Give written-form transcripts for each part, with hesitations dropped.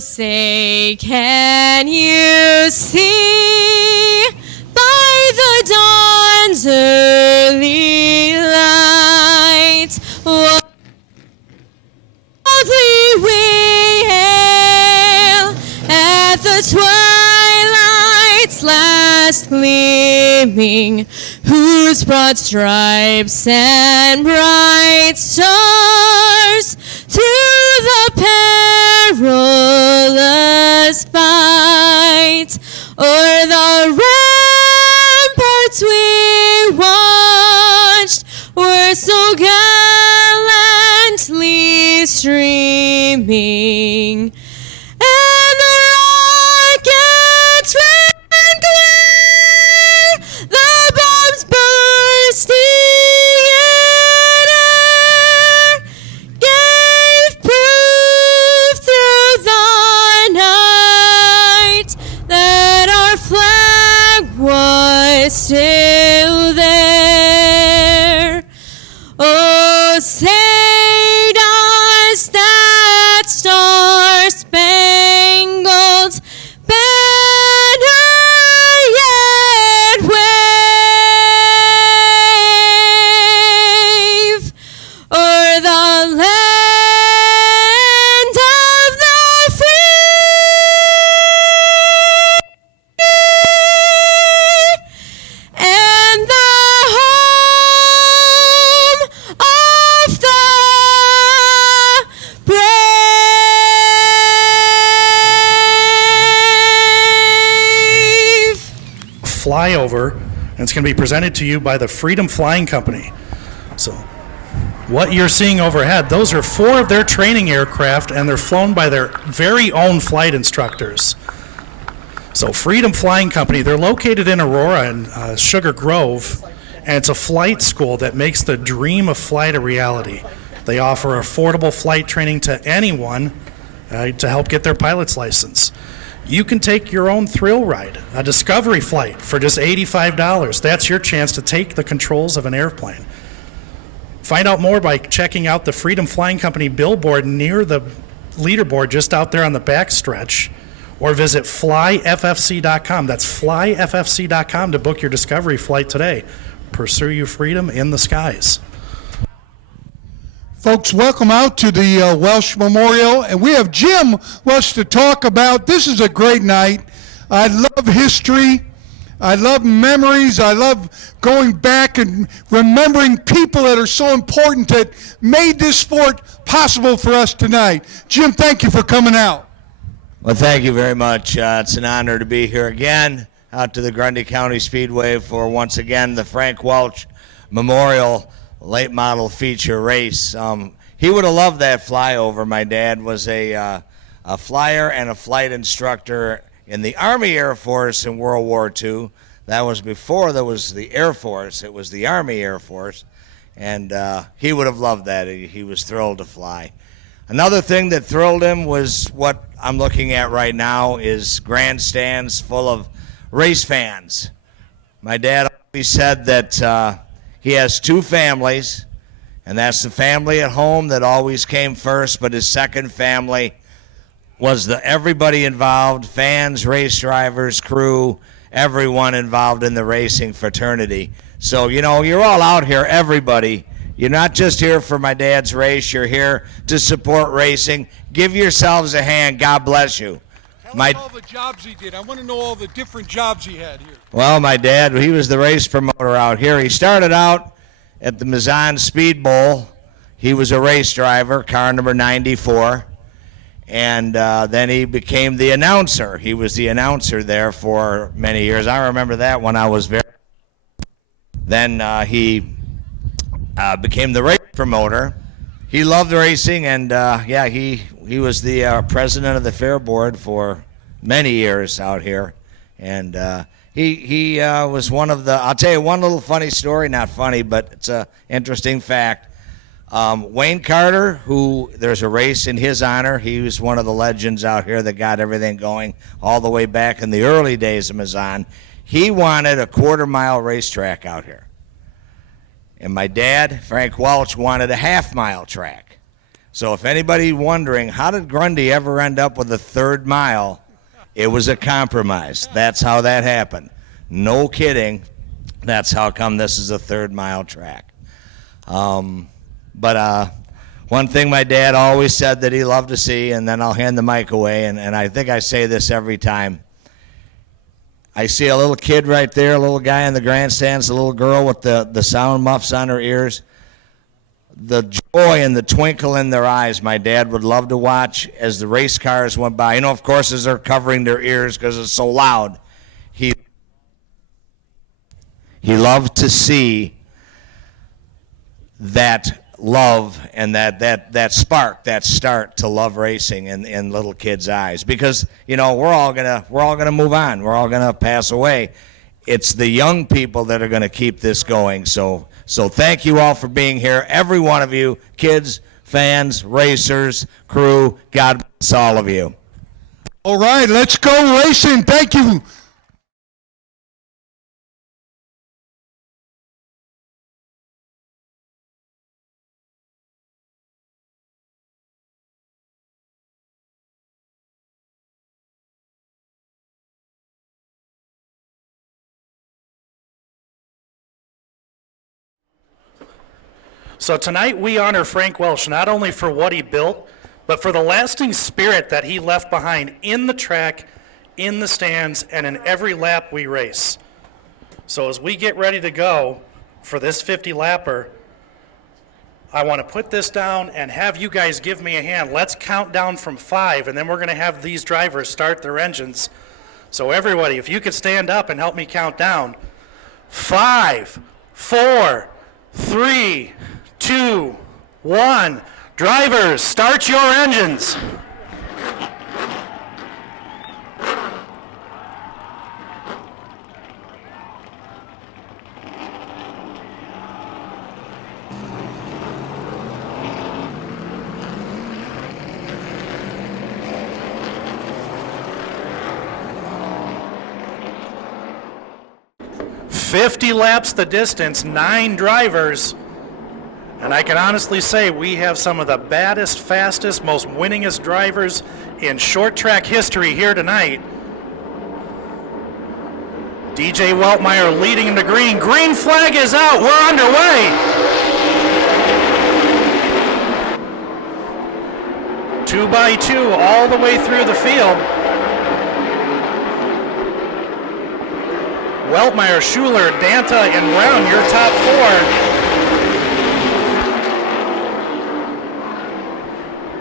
say, can you see by the dawn's early light what boldly we hail at the twilight's last gleaming, whose broad stripes and bright stars through the perilous fight o'er the ramparts we watched were so gallantly streaming, and the rockets ran clear, the bombs bursting in air gave proof through the night that our flag was still there. Oh, say does that star-spangled banner yet wave o'er the land of the free and the home of the brave. Flyover, and it's going to be presented to you by the Freedom Flying Company. So what you're seeing overhead, those are 4 of their training aircraft, and they're flown by their very own flight instructors. So Freedom Flying Company, they're located in Aurora and Sugar Grove, and it's a flight school that makes the dream of flight a reality. They offer affordable flight training to anyone to help get their pilot's license. You can take your own thrill ride, a discovery flight for just $85. That's your chance to take the controls of an airplane. Find out more by checking out the Freedom Flying Company billboard near the leaderboard just out there on the back stretch, or visit flyffc.com. That's flyffc.com to book your discovery flight today. Pursue your freedom in the skies. Folks, welcome out to the Welch Memorial, and we have Jim Welch to talk about. This is a great night. I love history. I love memories. I love going back and remembering people that are so important that made this sport possible for us tonight. Jim, thank you for coming out. Well, thank you very much. It's an honor to be here again, out to the Grundy County Speedway for, once again, the Frank Welch Memorial late model feature race. He would have loved that flyover. My dad was a flyer and a flight instructor in the Army Air Force in World War II. That was before there was the Air Force. It was the Army Air Force. And he would have loved that. He was thrilled to fly. Another thing that thrilled him was what I'm looking at right now is grandstands full of race fans. My dad always said that he has 2 families, and that's the family at home that always came first, but his second family was everybody involved, fans, race drivers, crew, everyone involved in the racing fraternity. So, you know, you're all out here, everybody. You're not just here for my dad's race. You're here to support racing. Give yourselves a hand. God bless you. Tell us all the jobs he did. I want to know all the different jobs he had here. Well, my dad, he was the race promoter out here. He started out at the Mazan Speed Bowl. He was a race driver, car number 94. And then he became the announcer. He was the announcer there for many years. I remember that when I was very... Then he became the race promoter. He loved racing, and yeah, he was the president of the fair board for many years out here. And he was one of the... I'll tell you one little funny story, not funny, but it's an interesting fact. Wayne Carter, who there's a race in his honor, he was one of the legends out here that got everything going all the way back in the early days of Mazan. He wanted a quarter-mile racetrack out here. And my dad, Frank Welch, wanted a half-mile track. So if anybody wondering, how did Grundy ever end up with a third mile? It was a compromise. That's how that happened. No kidding. That's how come this is a third mile track. But one thing my dad always said that he loved to see, and then I'll hand the mic away, and I think I say this every time. I see a little kid right there, a little guy in the grandstands, a little girl with the sound muffs on her ears. The joy and the twinkle in their eyes my dad would love to watch as the race cars went by. You know, of course, as they're covering their ears because it's so loud. He loved to see that love and that spark, that start to love racing in little kids' eyes. Because, you know, we're all gonna move on. We're all gonna pass away. It's the young people that are gonna keep this going. So thank you all for being here. Every one of you, kids, fans, racers, crew, God bless all of you. All right, let's go racing. Thank you. So tonight we honor Frank Welch not only for what he built, but for the lasting spirit that he left behind in the track, in the stands, and in every lap we race. So as we get ready to go for this 50-lapper, I want to put this down and have you guys give me a hand. Let's count down from 5, and then we're going to have these drivers start their engines. So everybody, if you could stand up and help me count down. 5, 4, 3, 2, 1. Drivers, start your engines. "50 laps the distance, 9 drivers." And I can honestly say we have some of the baddest, fastest, most winningest drivers in short track history here tonight. DJ Weltmeyer leading into green. Green flag is out. We're underway. 2 by 2 all the way through the field. Weltmeyer, Schuler, Danta, and Brown, your top 4.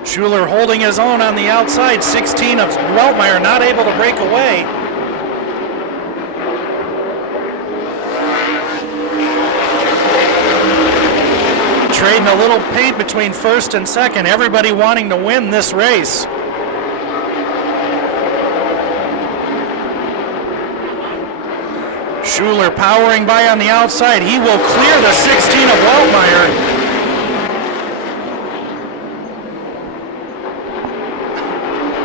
Schuler holding his own on the outside. 16 of Weltmeyer not able to break away. Trading a little paint between first and second. Everybody wanting to win this race. Schuler powering by on the outside. He will clear the 16 of Weltmeyer.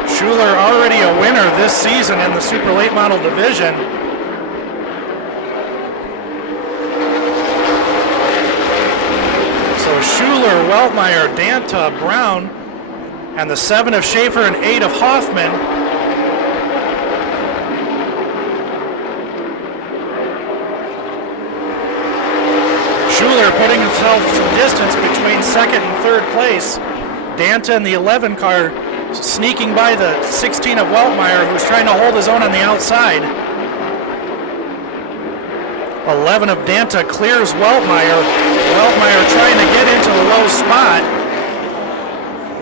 Schuler already a winner this season in the Super Late Model division. So Schuler, Weltmeyer, Danta, Brown, and the 7 of Schaefer and 8 of Hoffman. Schuler putting himself some distance between second and third place. Danta in the 11 car sneaking by the 16 of Weltmeyer, who's trying to hold his own on the outside. 11 of Danta clears Weltmeyer. Weltmeyer trying to get into the low spot.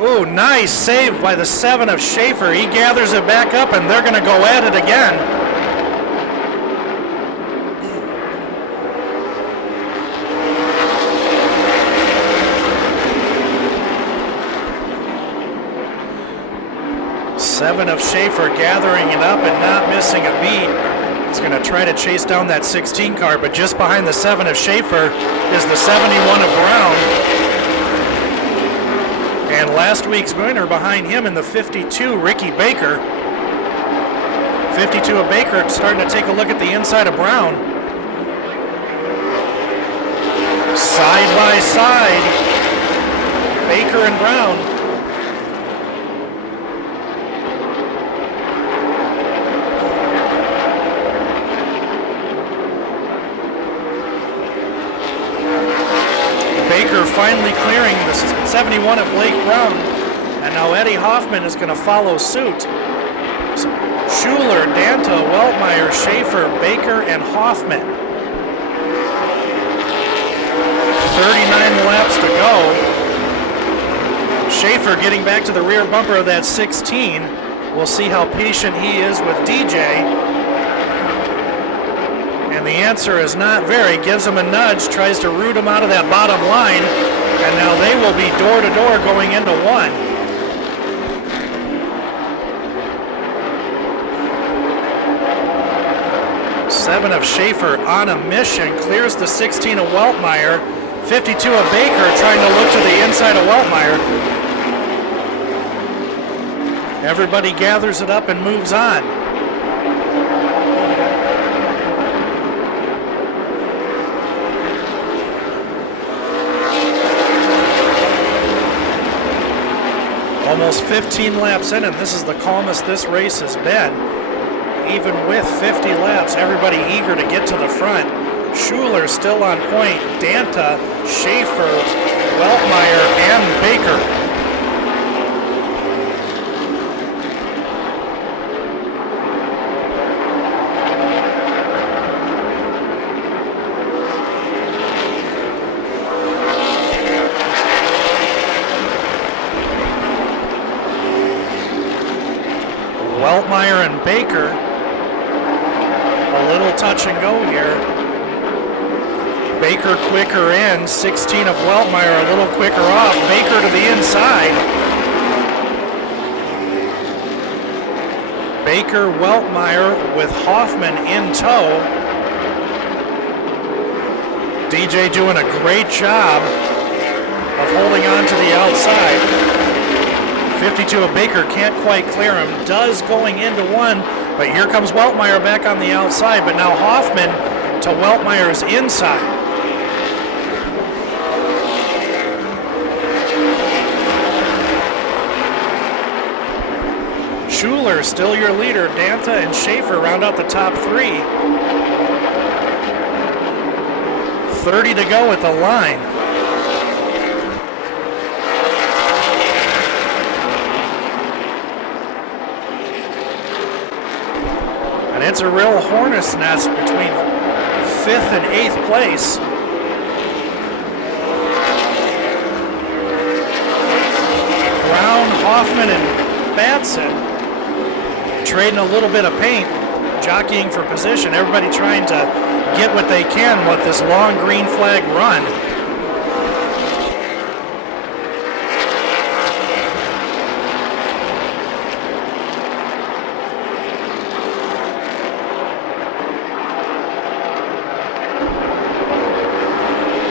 Ooh, nice save by the 7 of Schaefer. He gathers it back up, and they're going to go at it again. Seven of Schaefer gathering it up and not missing a beat. He's going to try to chase down that 16 car, but just behind the 7 of Schaefer is the 71 of Brown. And last week's winner behind him in the 52, Ricky Baker. 52 of Baker starting to take a look at the inside of Brown. Side by side, Baker and Brown. Baker finally clearing the 71 of Blake Brown. And now Eddie Hoffman is going to follow suit. So Schuler, Danta, Weltmeyer, Schaefer, Baker, and Hoffman. 39 laps to go. Schaefer getting back to the rear bumper of that 16. We'll see how patient he is with DJ. And the answer is not very. Gives him a nudge, tries to root him out of that bottom line. And now they will be door to door going into one. Seven of Schaefer on a mission, clears the 16 of Weltmeyer. 52 of Baker trying to look to the inside of Weltmeyer. Everybody gathers it up and moves on. Almost 15 laps in, and this is the calmest this race has been. Even with 50 laps, everybody eager to get to the front. Schuler still on point. Danta, Schaefer, Weltmeyer, and Baker. Weltmeyer and Baker. A little touch and go here. Baker quicker in, 16 of Weltmeyer a little quicker off. Baker to the inside. Baker, Weltmeyer with Hoffman in tow. DJ doing a great job of holding on to the outside. 52 of Baker can't quite clear him. Does going into one, but here comes Weltmeyer back on the outside. But now Hoffman to Weltmeyer's inside. Schuler still your leader. Danta and Schaefer round out the top three. 30 to go at the line. And it's a real hornet's nest between 5th and 8th place. Brown, Hoffman, and Batson trading a little bit of paint, jockeying for position. Everybody trying to get what they can with this long green flag run.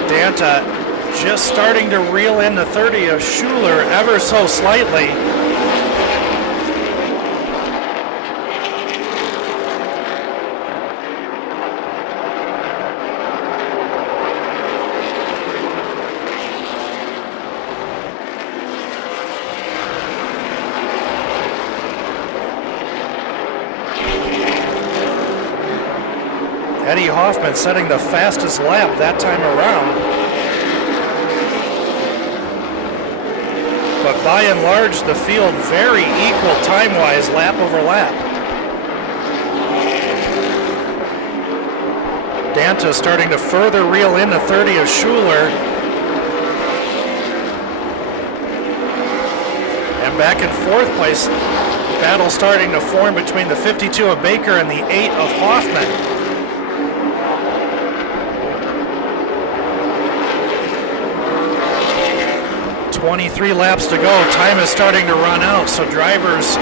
Danta just starting to reel in the 30 of Schuler ever so slightly. Eddie Hoffman setting the fastest lap that time around. But by and large, the field very equal time-wise, lap over lap. Danta starting to further reel in the 30 of Schuler. And back in 4th place, battle starting to form between the 52 of Baker and the 8 of Hoffman. 23 laps to go. Time is starting to run out, so drivers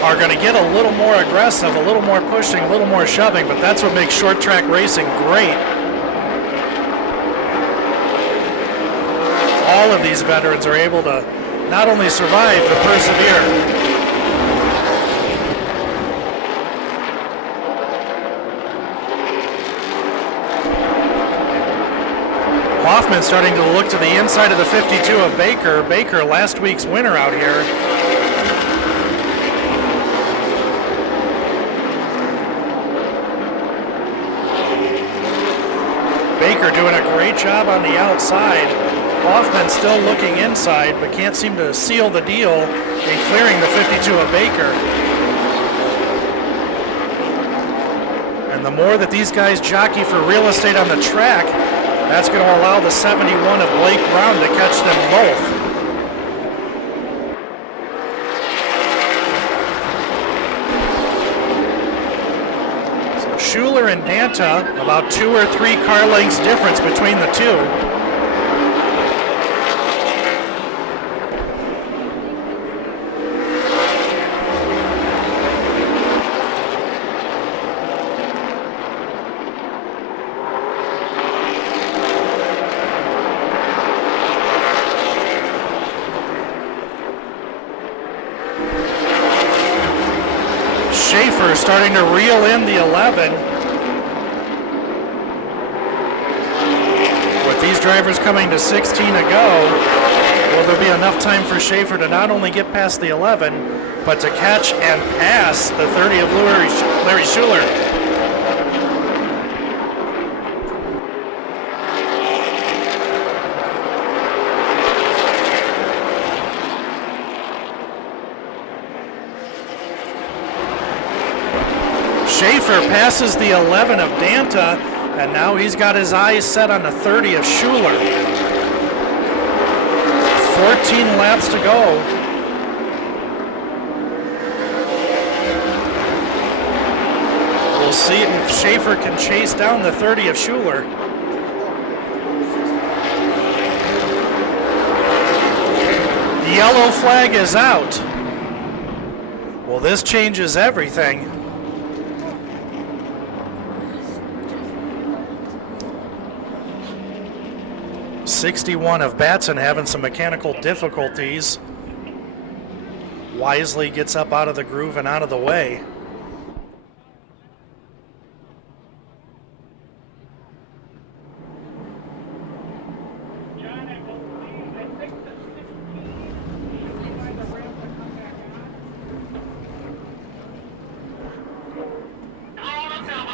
are going to get a little more aggressive, a little more pushing, a little more shoving, but that's what makes short track racing great. All of these veterans are able to not only survive, but persevere. Hoffman starting to look to the inside of the 52 of Baker. Baker, last week's winner out here. Baker doing a great job on the outside. Hoffman still looking inside, but can't seem to seal the deal in clearing the 52 of Baker. And the more that these guys jockey for real estate on the track, that's going to allow the 71 of Blake Brown to catch them both. Schuler and Danta, about 2 or 3 car lengths difference between the two. Schaefer starting to reel in the 11. With these drivers coming to 16 to go, will there be enough time for Schaefer to not only get past the 11, but to catch and pass the 30 of Larry Schuler? Schaefer passes the 11 of Danta, and now he's got his eyes set on the 30 of Schuler. 14 laps to go. We'll see if Schaefer can chase down the 30 of Schuler. The yellow flag is out. Well, this changes everything. 61 of Batson having some mechanical difficulties. Wisely gets up out of the groove and out of the way.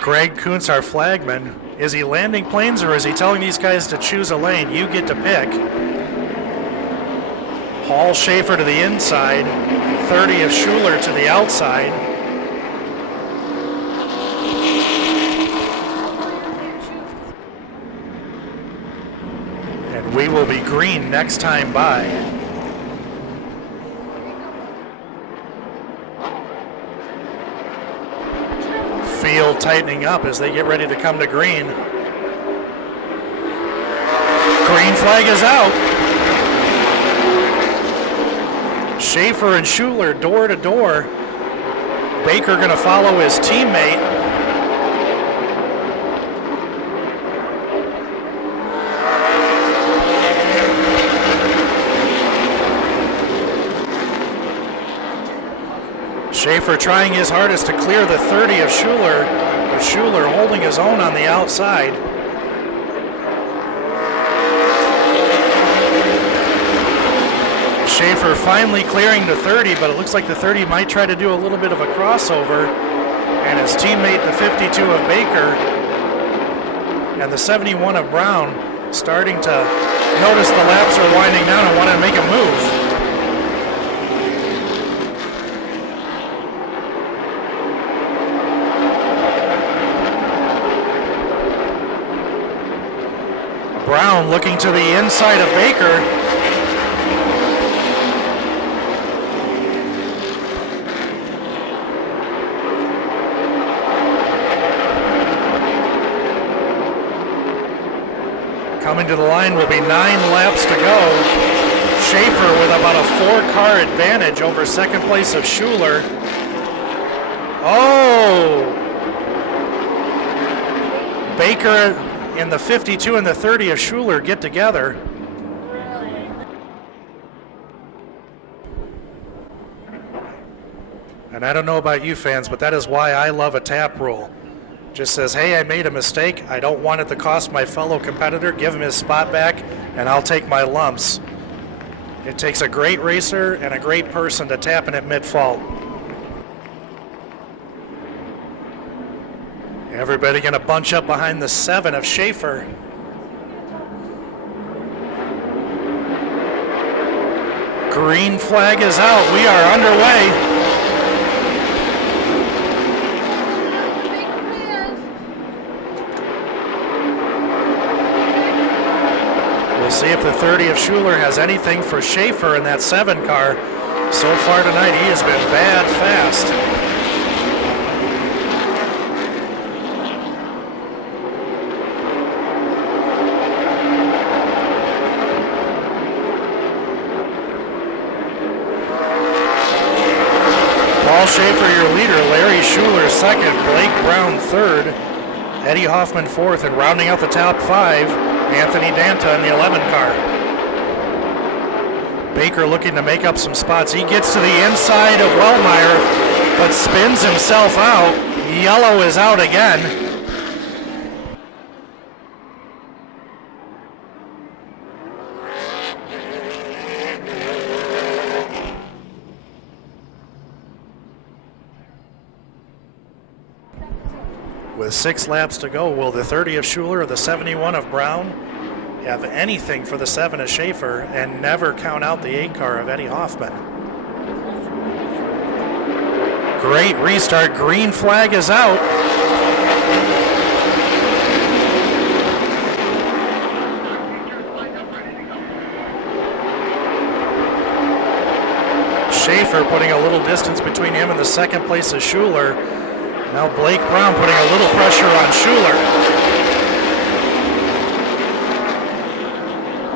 Greg Kuntz, our flagman. Is he landing planes or is he telling these guys to choose a lane? You get to pick. Paul Schaefer to the inside, 30 of Schuler to the outside. And we will be green next time by. Field tightening up as they get ready to come to green. Green flag is out. Schaefer and Schuler door to door. Baker going to follow his teammate. Schaefer trying his hardest to clear the 30 of Schuler, but Schuler holding his own on the outside. Schaefer finally clearing the 30, but it looks like the 30 might try to do a little bit of a crossover, and his teammate, the 52 of Baker, and the 71 of Brown starting to notice the laps are winding down and want to make a move. Brown looking to the inside of Baker. Coming to the line will be 9 laps to go. Schaefer with about a 4-car advantage over second place of Schuler. Oh! Baker and the 52 and the 30 of Schuler get together. And I don't know about you fans, but that is why I love a tap rule. Just says, hey, I made a mistake. I don't want it to cost my fellow competitor. Give him his spot back, and I'll take my lumps. It takes a great racer and a great person to tap in at mid-fault. Everybody going to bunch up behind the 7 of Schaefer. Green flag is out. We are underway. We'll see if the 30 of Schuler has anything for Schaefer in that 7 car. So far tonight, he has been bad fast. Paul Schaefer, your leader. Larry Schuler, second. Blake Brown, third. Eddie Hoffman, fourth. And rounding out the top 5, Anthony Danta in the 11 car. Baker looking to make up some spots. He gets to the inside of Weltmeyer, but spins himself out. Yellow is out again. With 6 laps to go, will the 30 of Schuler or the 71 of Brown have anything for the 7 of Schaefer and never count out the 8 car of Eddie Hoffman? Great restart. Green flag is out. Schaefer putting a little distance between him and the second place of Schuler. Now Blake Brown putting a little pressure on Schuler.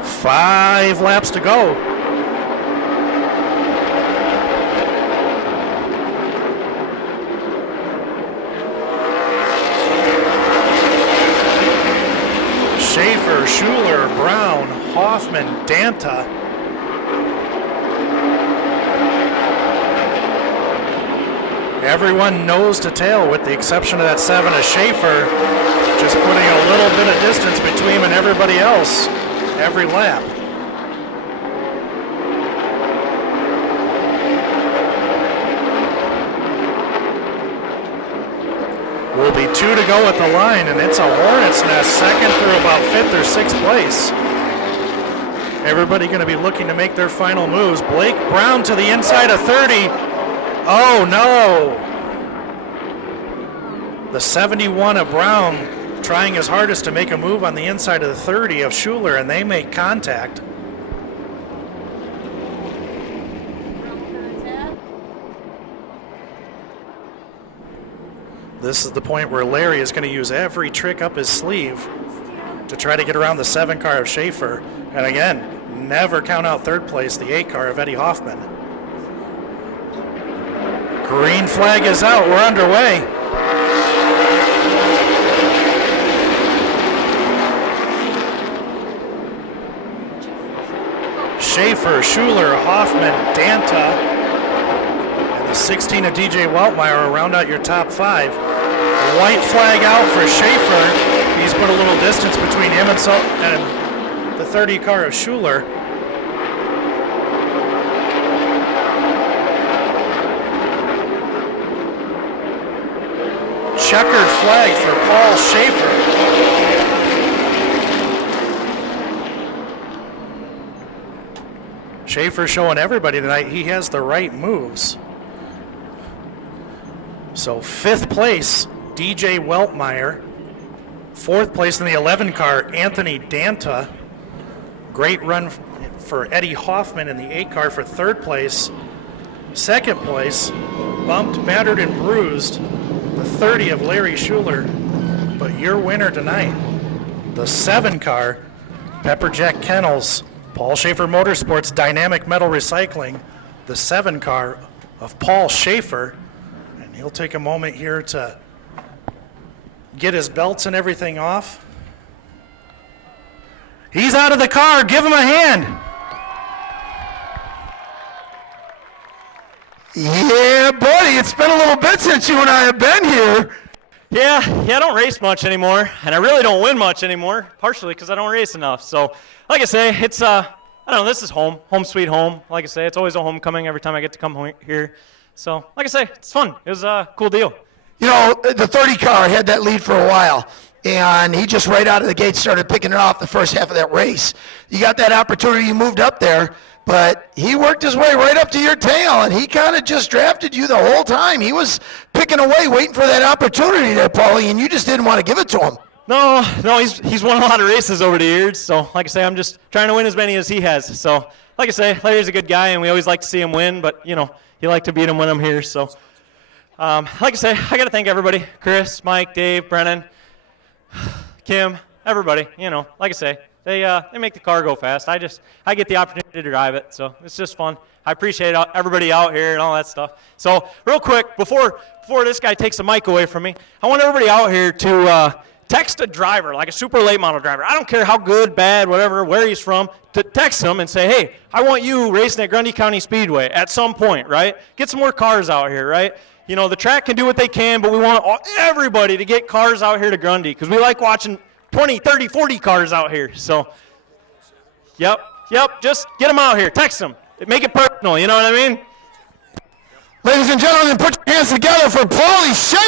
5 laps to go. Schaefer, Schuler, Brown, Hoffman, Danta. Everyone nose to tail with the exception of that 7 of Schaefer, just putting a little bit of distance between him and everybody else every lap. Will be 2 to go at the line, and it's a hornet's nest, second through about 5th or 6th place. Everybody going to be looking to make their final moves. Blake Brown to the inside of 30. Oh no! The 71 of Brown trying his hardest to make a move on the inside of the 30 of Schuler, and they make contact. This is the point where Larry is going to use every trick up his sleeve to try to get around the 7 car of Schaefer. And again, never count out 3rd place, the 8 car of Eddie Hoffman. Green flag is out. We're underway. Schaefer, Schuler, Hoffman, Danta, and the 16 of DJ Weltmeyer will round out your top 5. White flag out for Schaefer. He's put a little distance between him and the 30 car of Schuler. Checkered flag for Paul Schaefer. Schaefer showing everybody tonight he has the right moves. So 5th place, DJ Weltmeyer. 4th place in the 11 car, Anthony Danta. Great run for Eddie Hoffman in the 8 car for 3rd place. 2nd place, bumped, battered, and bruised, the 30 of Larry Schuler. But your winner tonight, the 7 car, Pepperjack Kennels, Paul Schaefer Motorsports, Dynamic Metal Recycling, the 7 car of Paul Schaefer. And he'll take a moment here to get his belts and everything off. He's out of the car. Give him a hand. Yeah, buddy, it's been a little bit since you and I have been here. Yeah, I don't race much anymore, and I really don't win much anymore, partially because I don't race enough. So, like I say, it's, I don't know, this is home sweet home. Like I say, it's always a homecoming every time I get to come here. So, like I say, it's fun. It was a cool deal. You know, the 30 car had that lead for a while, and he just right out of the gate started picking it off the first half of that race. You got that opportunity, you moved up there, but he worked his way right up to your tail, and he kind of just drafted you the whole time. He was picking away, waiting for that opportunity there, Paulie, and you just didn't want to give it to him. No, he's won a lot of races over the years. So, like I say, I'm just trying to win as many as he has. So, like I say, Larry's a good guy, and we always like to see him win, but, you like to beat him when I'm here. So, like I say, I got to thank everybody. Chris, Mike, Dave, Brennan, Kim, everybody. Like I say, they make the car go fast. I get the opportunity to drive it, so it's just fun. I appreciate everybody out here and all that stuff. So real quick, before this guy takes the mic away from me, I want everybody out here to text a driver, like a super late model driver. I don't care how good, bad, whatever, where he's from, to text him and say, hey, I want you racing at Grundy County Speedway at some point, right? Get some more cars out here, right? The track can do what they can, but we want everybody to get cars out here to Grundy because we like watching 20, 30, 40 cars out here. So, yep, just get them out here. Text them. Make it personal, you know what I mean? Ladies and gentlemen, put your hands together for Paulie Shea.